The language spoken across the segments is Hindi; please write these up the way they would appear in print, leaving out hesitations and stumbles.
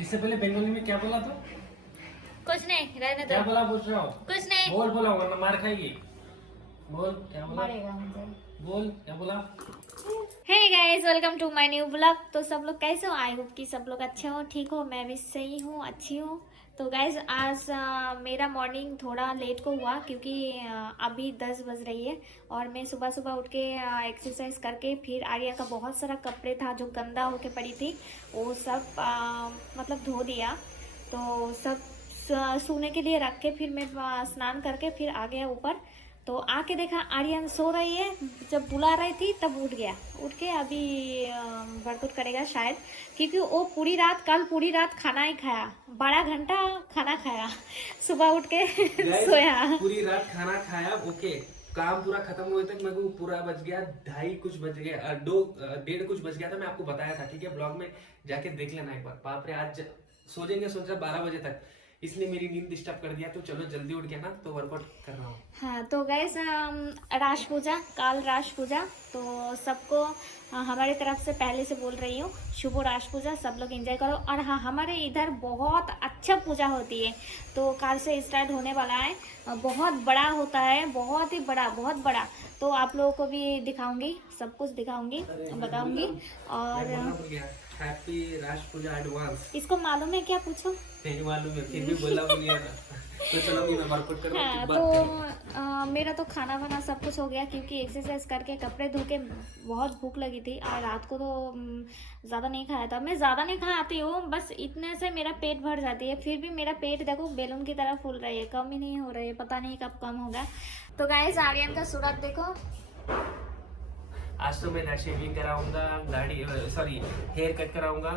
इससे पहले बंगाली में क्या बोला तो? कुछ नहीं, रहने क्या दो। बोला पूछ रहा हूँ? कुछ नहीं। बोल बोला वरना मार खाएगी। बोल क्या बोला? मारेगा मुझे। बोल क्या बोला? Hey guys, welcome to my new blog. तो सब लोग कैसे हो? आई होप कि सब लोग अच्छे हो, ठीक हो। मैं भी सही हूँ, अच्छी हूँ। तो गाइस आज मेरा मॉर्निंग थोड़ा लेट को हुआ क्योंकि अभी 10 बज रही है और मैं सुबह सुबह उठ के एक्सरसाइज करके फिर आर्या का बहुत सारा कपड़े था जो गंदा होके पड़ी थी, वो सब मतलब धो दिया। तो सब सोने के लिए रख के फिर मैं स्नान करके फिर आ गया ऊपर। तो आके देखा आर्यन सो रही है, जब बुला रही थी तब उठ गया। उठ के अभी वर्कआउट करेगा शायद, क्योंकि वो कल पूरी रात खाना ही खाया, 12 घंटा खाना खाया। सुबह उठ के सोया। पूरी रात खाना खाया, ओके। काम पूरा खत्म हुए तक मेरे को पूरा बज गया 2:30 कुछ बज गया, 2:30 कुछ बज गया था। मैं आपको बताया था, ठीक है, ब्लॉग में जाके देख लेना एक बार। बाप रे, आज सो जाएंगे सोचा 12 बजे तक, इसलिए मेरी नींद डिस्टर्ब कर दिया। तो चलो जल्दी उठ गया ना, तो वर्कआउट कर रहा हूँ। हाँ तो गैस राश पूजा, काल राश पूजा, तो सबको हमारी तरफ से पहले से बोल रही हूँ शुभ राश पूजा। सब लोग एंजॉय करो। और हाँ, हमारे इधर बहुत अच्छा पूजा होती है, तो काल से स्टार्ट होने वाला है। बहुत बड़ा होता है, बहुत ही बड़ा, बहुत बड़ा। तो आप लोगों को भी दिखाऊंगी, सब कुछ दिखाऊंगी, बताऊंगी। और हैप्पी राश पूजा एडवांस। इसको मालूम है क्या? पूछो। नहीं मालूम है, फिर भी बोला भी नहीं था। तो चलो मैं वर्कआउट कर रहा हाँ हूँ। तो मेरा तो खाना वाना सब कुछ हो गया क्योंकि एक्सरसाइज करके कपड़े धो के बहुत भूख लगी थी। और रात को तो ज़्यादा नहीं खाया था। मैं ज़्यादा नहीं खाती हूँ, बस इतने से मेरा पेट भर जाती है। फिर भी मेरा पेट देखो बैलून की तरह फूल रही है, कम ही नहीं हो रही है, पता नहीं कब कम होगा। तो गाइस आर्यन का सूरत देखो। आज तो मैं शेविंग कराऊंगा, दाढ़ी सॉरी हेयर कट कराऊंगा,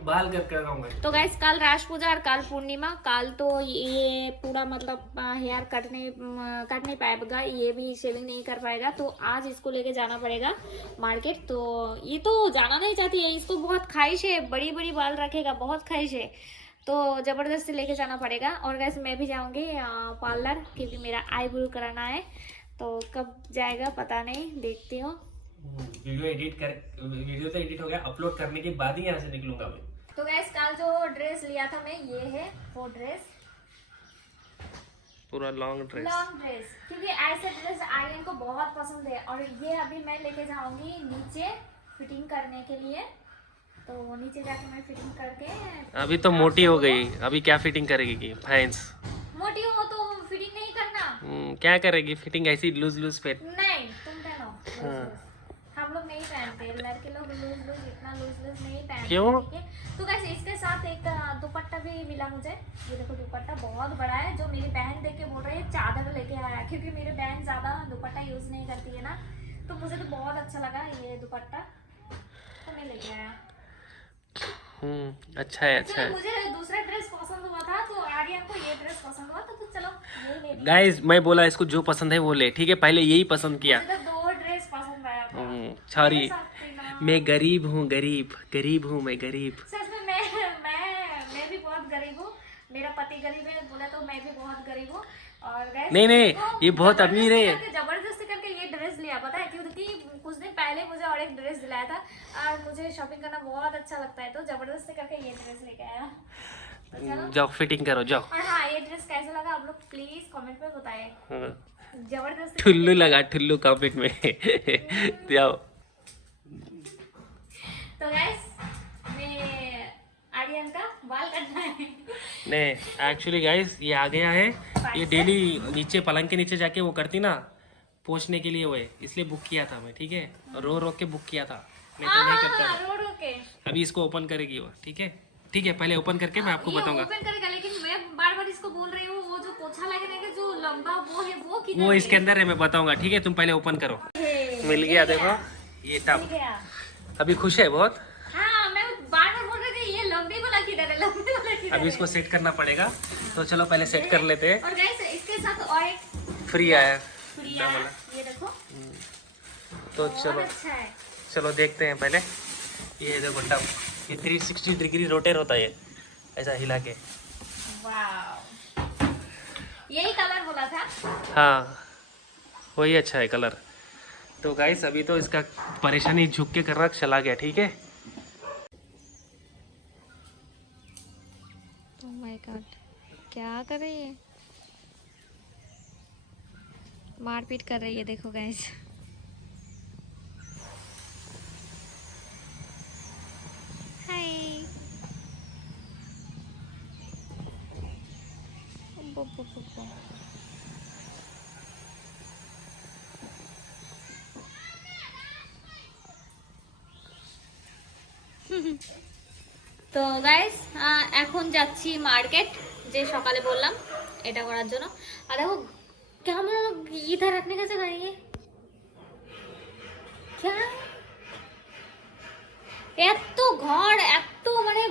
बाल कट कराऊंगा। तो गाइस कल राश पूजा और कल पूर्णिमा। कल तो ये पूरा मतलब हेयर कट नहीं पाएगा, ये भी शेविंग नहीं कर पाएगा। तो आज इसको लेके जाना पड़ेगा मार्केट। तो ये तो जाना नहीं चाहती है, इसको बहुत ख्वाहिश है, बड़ी बड़ी बाल रखेगा, बहुत ख्वाहिश है। तो ज़बरदस्ती लेके जाना पड़ेगा। और गैस मैं भी जाऊंगी पार्लर, क्योंकि मेरा आईब्रो कराना है। तो कब जाएगा पता नहीं, देखती हूँ। वीडियो तो एडिट हो गया, अपलोड करने के बाद ही यहाँ से निकलूंगा मैं। तो गैस कल जो ड्रेस लिया था मैं, ये है वो ड्रेस, पूरा लॉन्ग ड्रेस। क्योंकि ऐसे ड्रेस आर्यन को बहुत पसंद है। और ये अभी मैं लेके जाऊंगी नीचे फिटिंग करने के लिए। तो नीचे जाके मैं फिटिंग करके। अभी तो मोटी हो गई, अभी क्या फिटिंग करेगी? फैंस मोटी हो तो फिटिंग नहीं करना। क्या करेगी फिटिंग? ऐसी लूज लूज फिट। नहीं, तुम पहनो लूज। हम लोग नहीं पहनते, लड़के लोग लूज लूज, इतना लूज लूज नहीं पहनते। क्यों? ठीक है। तो कैसे इसके साथ एक दुपट्टा भी मिला मुझे। ये देखो दुपट्टा बहुत बड़ा है, जो मेरी बहन देख के बोल रही है चादर लेके आया, क्योंकि मेरी बहन ज्यादा दुपट्टा यूज नहीं करती है ना। तो मुझे तो बहुत अच्छा लगा ये दुपट्टा, तो मैं लेके आया। अच्छा है, अच्छा है। मुझे दूसरा ड्रेस पसंद हुआ था, तो आर्यन को ये ड्रेस पसंद हुआ, तो चलो ये ले लिया। गाइस मैं बोला इसको जो पसंद है वो ले, ठीक है। पहले यही पसंद किया। मुझे तो 2 ड्रेस पसंद आया था। सॉरी, मैं गरीब हूँ, गरीब हूँ मैं, गरीब। सच में मैं भी बहुत गरीब हूँ। मेरा पति गरीब है, बोला तो मैं भी बहुत गरीब हूँ। और नहीं ये बहुत अमीर है। जबरदस्ती करके ये ड्रेस लिया, पता है क्योंकि कुछ दिन पहले मुझे और एक ड्रेस दिलाया था, और मुझे शॉपिंग करना बहुत अच्छा लगता है, तो जबरदस्ती करके ये ड्रेस लेके आया। तो चलो जाओ फिटिंग करो, जाओ। और हाँ, ये ड्रेस कैसा लगा आप लोग प्लीज कमेंट में बताएं। जबरदस्ती ठुल्लू लगा, ठुल्लू कमेंट में। जाओ। तो गाइस मैं आर्यन का बाल काटना है। नहीं एक्चुअली गाइस ये आ गया है, ये डेली नीचे पलंग के नीचे जाके वो करती ना, पोंछने के लिए वो है, इसलिए बुक किया था मैं, ठीक है। रो रो के बुक किया था, नहीं तो नहीं करता था। रो रो के अभी इसको ओपन करेगी वो, ठीक है। ठीक है, पहले ओपन करके मैं आपको बताऊंगा। ओपन करेगा, लेकिन मैं बार बार इसको बोल रही हूँ वो जो पोछा लगने का जो लंबा वो है, वो किधर वो है? इसके अंदर है, मैं बताऊंगा, ठीक है। तुम पहले ओपन करो। मिल गया, देखो ये टब। अभी खुश है बहुत। हाँ, मैं बार बार बोल रही थी ये लंबी वाला किधर है, लंबी वाला किधर है? अभी इसको सेट करना पड़ेगा, तो चलो पहले सेट कर लेते हैं। और गाइस इसके साथ और एक फ्री आया, फ्री आया, ये देखो। तो बहुत चलो अच्छा है। चलो देखते हैं पहले। ये देखो टब, ये 360 डिग्री रोटेट होता है, ऐसा हिला के। वाव, यही कलर बोला था। हाँ वही अच्छा है कलर। तो गाइस अभी तो इसका परेशानी झुक के करना चला गया, ठीक है। ओह माय गॉड, क्या कर रही है? मारपीट कर रही है, देखो गाइस। हाय। তো গাইস এখন যাচ্ছি মার্কেট, যে সকালে বললাম এটা করার জন্য। আর দেখো কেমন ইধর रखने का जगह है ये क्या? এত ঘর এত মানে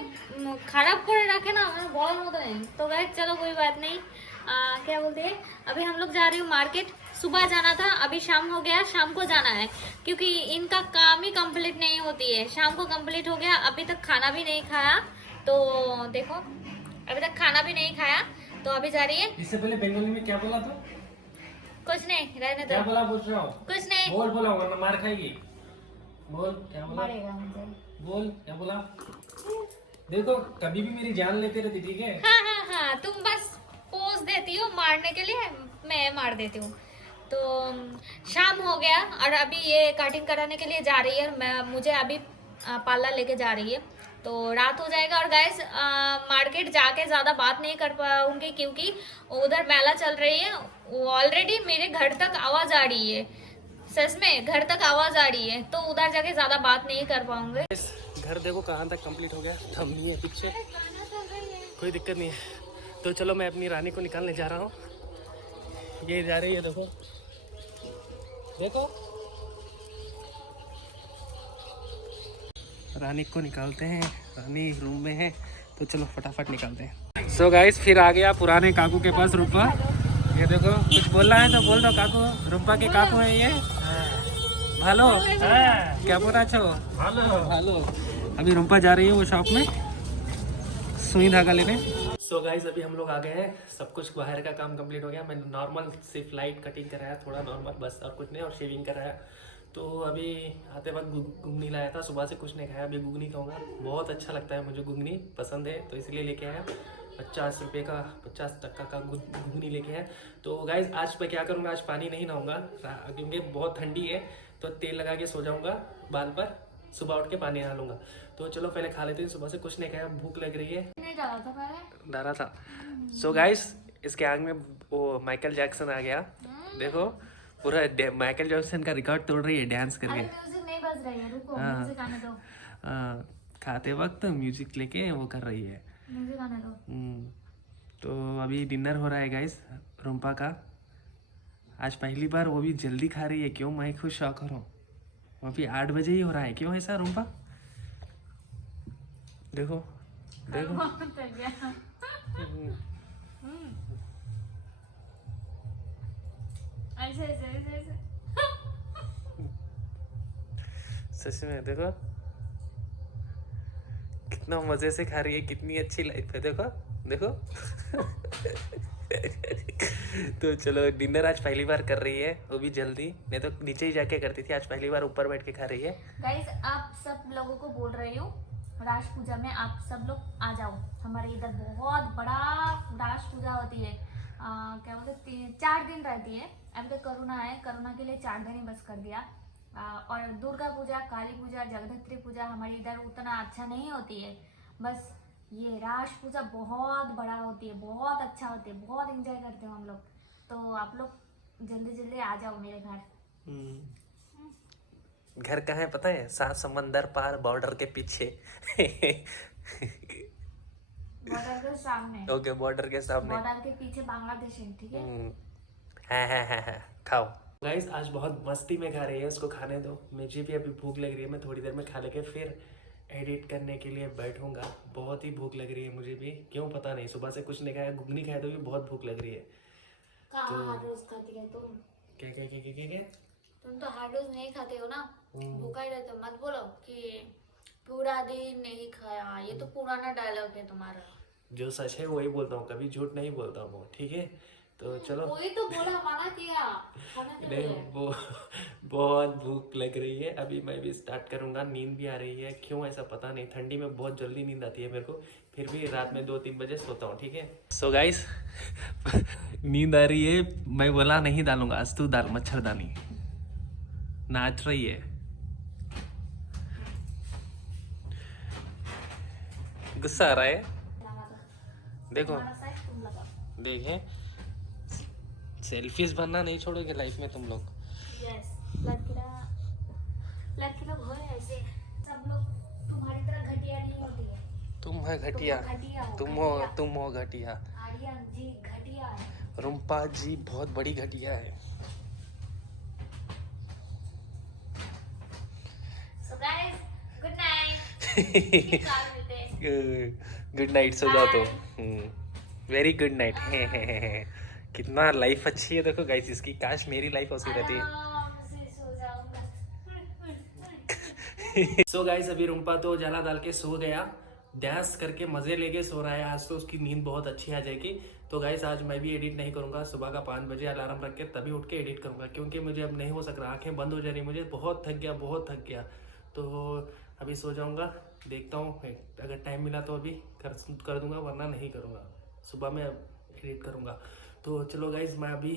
खराब করে রাখে না, মানে বলার মতো নেই। तो गाइस चलो कोई बात नहीं, क्या बोलते हैं, अभी हम लोग जा रही हूँ मार्केट। सुबह जाना था, अभी शाम हो गया, शाम को जाना है क्योंकि इनका काम ही कंप्लीट नहीं होती है। शाम को कंप्लीट हो गया, अभी तक खाना भी नहीं खाया। तो देखो अभी तक खाना भी नहीं खाया, तो अभी जा रही है। इससे पहले बंगाली में क्या बोला तो? कुछ नहीं, रहने दो। क्या बोला पूछ रहा हूँ? कुछ नहीं। बोल बोला वरना मार खाएगी। बोल क्या बोला? मरेगा मुझे। बोल क्या बोला? देखो कभी भी मेरी जान लेते रहती, ठीक है? हाँ हाँ हाँ, तुम बस पोज देती हो मारने के लिए, मैं मार देती हूँ। तो शाम हो गया और अभी ये कटिंग कराने के लिए जा रही है, मुझे अभी पार्लर लेके जा रही है। तो रात हो जाएगा। और गाइस मार्केट जाके ज़्यादा बात नहीं कर पाऊंगी क्योंकि उधर मेला चल रही है। ऑलरेडी मेरे घर तक आवाज़ आ रही है, सच में घर तक आवाज़ आ रही है, तो उधर जाके ज़्यादा बात नहीं कर पाऊंगे। घर देखो कहाँ तक कंप्लीट हो गया, थम नहीं है पीछे, कोई दिक्कत नहीं है। तो चलो मैं अपनी रानी को निकालने जा रहा हूँ। ये जा रही है, देखो देखो रानी को निकालते हैं। रानी रूम में है, तो चलो फटाफट निकालते हैं। सो गाइस फिर आ गया पुराने काकू के पास रूपा। ये देखो कुछ बोलना है तो बोल दो काकू। रूपा के काकू है ये। हेलो क्या बोल रहा छो? हेलो। अभी रूपा जा रही है वो शॉप में सुई धागा लेने। सो गाइस अभी हम लोग आ गए हैं, सब कुछ बाहर का काम कंप्लीट हो गया। मैंने नॉर्मल सिर्फ लाइट कटिंग कराया, थोड़ा नॉर्मल बस, और कुछ नहीं, और शेविंग कराया। तो अभी आते वक्त घुगनी लाया था, सुबह से कुछ नहीं खाया, अभी घुगनी खाऊंगा। बहुत अच्छा लगता है मुझे, घुगनी पसंद है, तो इसलिए लेके आया। 50 रुपये का 50 टक्का का घुगनी लेके आया। तो गाइस आज मैं क्या करूँगा, आज पानी नहीं नहाऊंगा क्योंकि बहुत ठंडी है, तो तेल लगा के सो जाऊँगा बाल पर, सुबह उठ के पानी नहा लूँगा। तो चलो पहले खा लेते हैं, सुबह से कुछ नहीं खाया, भूख लग रही है। नहीं डाला था पहले, डरा था। सो गाइस इसके आग में वो माइकल जैक्सन आ गया, देखो पूरा माइकल जैक्सन का रिकॉर्ड तोड़ रही है डांस करके। म्यूजिक नहीं बज रही है, रुको हाँ। म्यूजिक आने दो। खाते वक्त म्यूजिक लेके वो कर रही है। म्यूजिक आने दो। तो अभी डिनर हो रहा है गाइस रूपा का। आज पहली बार वो भी जल्दी खा रही है, क्यों मैं खुद शौक हो रहा हूँ। अभी 8 बजे ही हो रहा है, क्यों ऐसा रूपा? देखो देखो ऐसे ऐसे ऐसे ऐसे। सच में देखो कितना मजे से खा रही है, कितनी अच्छी लाइफ है, देखो देखो। तो चलो डिनर आज पहली बार कर रही है, वो भी जल्दी, नहीं तो नीचे ही जाके करती थी, आज पहली बार ऊपर बैठ के खा रही है। गाइस आप सब लोगों को बोल रही हूँ, रास पूजा में आप सब लोग आ जाओ। हमारे इधर बहुत बड़ा रास पूजा होती है। क्या बोलते 4 दिन रहती है। अभी तो कोरोना है, कोरोना के लिए 4 दिन ही बस कर दिया। और दुर्गा पूजा, काली पूजा, जगद्धत्री पूजा हमारी इधर उतना अच्छा नहीं होती है। बस ये रास पूजा बहुत बड़ा होती है, बहुत अच्छा होती है, बहुत एंजॉय करते हो हम लोग। तो आप लोग जल्दी जल्दी आ जाओ मेरे घर। घर कहाँ है पता है? 7 समंदर पार, बॉर्डर के पीछे। बॉर्डर के सामने। ओके बॉर्डर के सामने, बॉर्डर के पीछे बांग्लादेश है, ठीक है। है खाओ। गाइस आज बहुत मस्ती में खा रही है, उसको खाने दो। मुझे भी अभी भूख लग रही है, मैं थोड़ी देर में खा लेके फिर एडिट करने के लिए बैठूंगा। बहुत ही भूख लग रही है मुझे भी, क्यों पता नहीं, सुबह से कुछ नहीं खाया, घुगनी खाया तो भी बहुत भूख लग रही है। कहाँ हर रोज खाती है तुम? क्या क्या क्या क्या क्या क्या? तुम तो हर रोज नहीं खाते हो ना, भूखा ही रहते हो। मत बोलो कि पूरा दिन नहीं खाया, ये तो पुराना डायलॉग है तुम्हारा। जो सच है वही बोलता हूँ, कभी झूठ नहीं बोलता हूँ, ठीक है। तो चलो। वही तो बोला, मना किया खाने के नहीं लिए। वो बहुत भूख लग रही है, अभी मैं भी स्टार्ट करूंगा। नींद भी आ रही है, क्यों ऐसा पता नहीं। ठंडी में बहुत जल्दी नींद आती है मेरे को, फिर भी रात में 2-3 बजे सोता हूँ, ठीक है। सो गाइस नींद आ रही है, मैं बोला नहीं डालूंगा आज, तू डाल मच्छरदानी। नाच रही है, गुस्सा आ रहा है। देखो तुम्हारा साइज तुम लगाओ। देखें, सेल्फीज बनना नहीं छोड़ोगे लाइफ में तुम लोग। यस, लड़की लोग हो ऐसे, सब लोग तुम्हारी तरह घटिया नहीं होती है। तुम है घटिया, तुम हो घटिया। आर्यन जी घटिया है। रुम्पा जी बहुत बड़ी घटिया है। So guys, good night. कल मिलते हैं। गुड नाइट, सो जाओ तो। Bye. Very good night. कितना लाइफ अच्छी है देखो गाइस इसकी, काश मेरी लाइफ ऐसी रहती। आराम से सो जाऊंगा। सो गाइस अभी रुम्पा तो जला डाल के सो गया, डांस करके मजे लेके सो रहा है। आज तो उसकी नींद बहुत अच्छी आ जाएगी। तो गाइस आज मैं भी एडिट नहीं करूंगा, सुबह का 5 बजे अलार्म रख के तभी उठ के एडिट करूंगा, क्योंकि मुझे अब नहीं हो सक रहा, आंखें बंद हो जा रही, मुझे बहुत थक गया। तो अभी सो जाऊंगा, देखता हूँ अगर टाइम मिला तो अभी कर दूंगा, वरना नहीं करूंगा, सुबह में एडिट करूंगा। तो चलो गाइस मैं अभी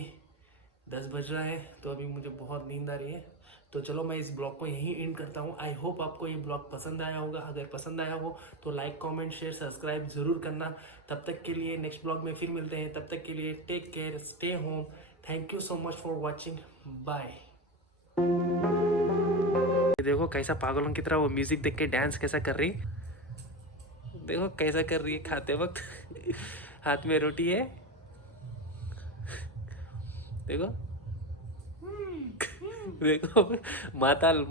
10 बज रहा है, तो अभी मुझे बहुत नींद आ रही है। तो चलो मैं इस ब्लॉग को यहीं एंड करता हूँ। आई होप आपको ये ब्लॉग पसंद आया होगा, अगर पसंद आया हो तो लाइक कमेंट शेयर सब्सक्राइब ज़रूर करना। तब तक के लिए नेक्स्ट ब्लॉग में फिर मिलते हैं, तब तक के लिए take care, stay home. Thank you so much for watching, bye. देखो कैसा पागलों की तरह वो म्यूजिक देख के डांस कैसा कर रही, देखो कैसा कर रही है खाते वक्त। हाथ में रोटी है, देखो देखो माताल।